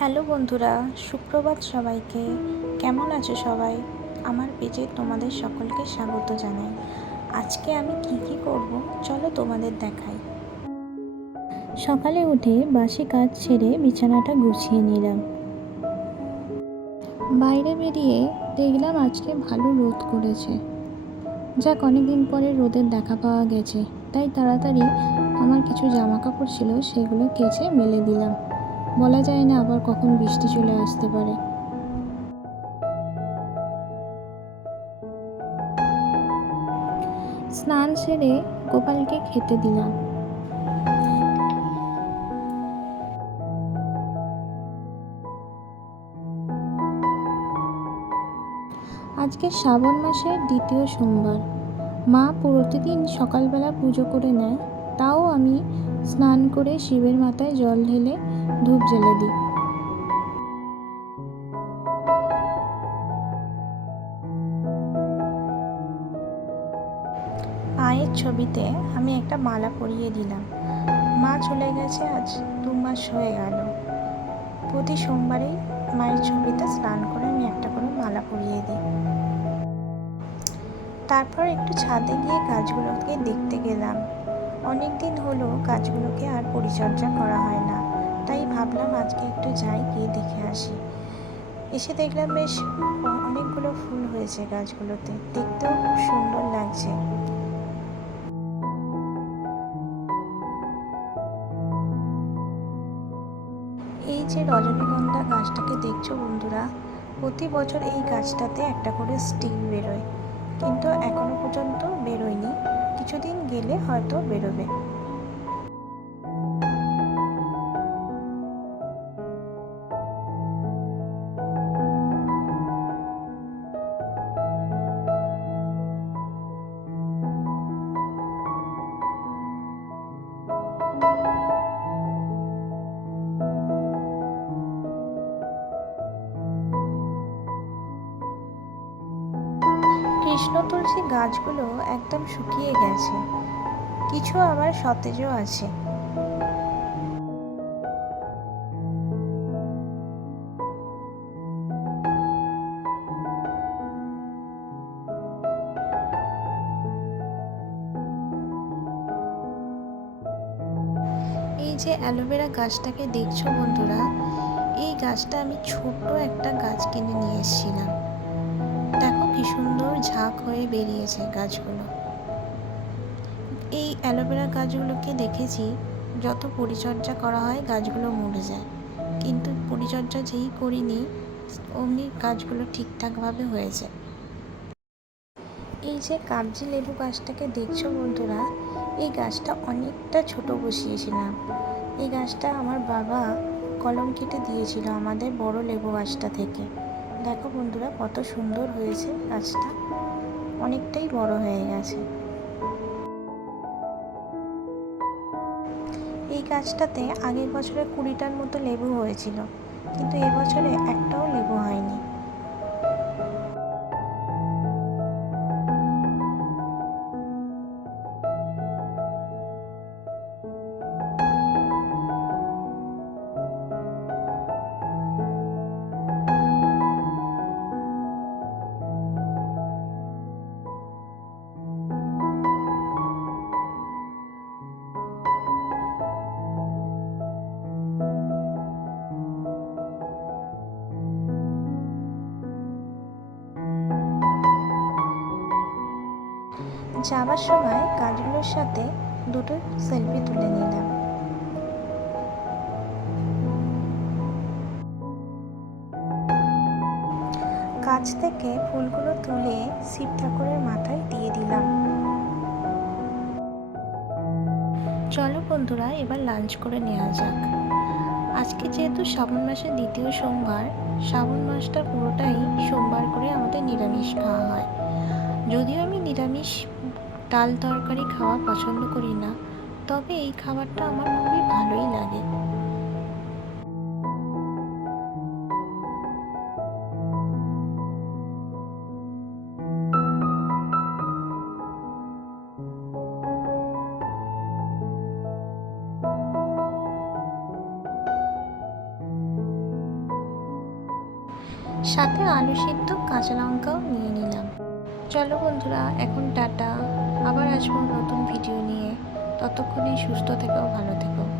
Hello বন্ধুরা, সুপ্রভাত সবাইকে। কেমন আছো সবাই? আমার পেজে তোমাদের সকলকে স্বাগত জানাই। আজকে আমি কি করব চলো তোমাদের দেখাই। সকালে উঠে বাসি কাজ ছেড়ে বিছানাটা গুছিয়ে নিলাম। বাইরে বেরিয়ে দেখলাম আজকে ভালো রোদ করেছে। যাক, অনেকদিন পরে রোদের দেখা পাওয়া গেছে, তাই তাড়াতাড়ি আমার কিছু জামা কাপড় ছিল সেগুলো কেচে মেলে দিলাম। বলা যায় না আবার কখন বৃষ্টি চলে আসতে পারে। স্নান সেরে গোপালকে খেতে দিলাম। আজকে শ্রাবণ মাসের দ্বিতীয় সোমবার। মা প্রতিদিন সকালবেলা পুজো করে নেয়, তাও আমি স্নান করে শিবের মাথায় জল ঢেলে ধূপ জ্বেলে দিই। মায়ের ছবিতে আমি একটা মালা পরিয়ে দিলাম। মা চলে গেছে আজ 2 মাস হয়ে গেল। প্রতি সোমবারেই মায়ের ছবিতে স্নান করে আমি একটা করে মালা পরিয়ে দিই। তারপর একটু ছাদে গিয়ে গাছগুলোকে দেখতে গেলাম। অনেক দিন হলো গাছগুলোকে আর পরিচর্যা করা হয় না, তাই ভাবলাম আজকে একটু যাই, গিয়ে দেখে আসি। এসে দেখলাম বেশ অনেকগুলো ফুল হয়েছে গাছগুলোতে, দেখতেও খুব সুন্দর লাগছে। এই যে রজনীগন্ধা গাছটাকে দেখছো বন্ধুরা, প্রতি বছর এই গাছটাতে একটা করে স্টিক বেরোয়, কিন্তু এখনো পর্যন্ত বেরোয়নি। কিছুদিন গেলে হয়তো বেরোবে। কৃষ্ণ তুলসী গাছগুলো একদম শুকিয়ে গেছে, কিছু আবার সতেজও আছে। এই যে অ্যালোভেরা গাছটাকে দেখছো বন্ধুরা, এই গাছটা আমি ছোট্ট একটা গাছ কিনে নিয়ে এসেছিলাম। দেখো কি সুন্দর ঝাঁক হয়ে বেরিয়েছে গাছগুলো। এই অ্যালোভেরা গাছগুলোকে দেখেছি যত পরিচর্যা করা হয় গাছগুলো মরে যায়, কিন্তু পরিচর্যা যেই করিনি অমনি গাছগুলো ঠিকঠাকভাবে হয়েছে। এই যে কাগজি লেবু গাছটাকে দেখছো বন্ধুরা, এই গাছটা অনেকটা ছোট বসিয়েছিলাম। এই গাছটা আমার বাবা কলম কেটে দিয়েছিল আমাদের বড় লেবু গাছটা থেকে। দেখো বন্ধুরা কত সুন্দর হয়েছে গাছটা, অনেকটাই বড় হয়ে গেছে। এই গাছটাতে আগের বছরে 20টার মতো লেবু হয়েছিল, কিন্তু এবছরে একটাও লেবু হয়নি। যাওয়ার সময় গাছগুলোর সাথে দুটো সেলফি তুলে নিলাম। গাছ থেকে ফুলগুলো তুলে শিব ঠাকুরের মাথায় দিয়ে দিলাম। চলো বন্ধুরা, এবার লাঞ্চ করে নেওয়া যাক। আজকে যেহেতু শ্রাবণ মাসের দ্বিতীয় সোমবার, শ্রাবণ মাসটা পুরোটাই সোমবার করে আমাদের নিরামিষ খাওয়া হয়। যদিও আমি নিরামিষ ডাল তরকারি খাওয়া পছন্দ করি না, তবে এই খাবারটা আমার খুবই ভালোই লাগে। সাথে আলু সিদ্ধ, কাঁচা লঙ্কাও নিয়ে নিলাম। চলো বন্ধুরা, এখন টাটা। আবার আসবো নতুন ভিডিও নিয়ে। ততক্ষণে সুস্থ থেকো, ভালো থেকো।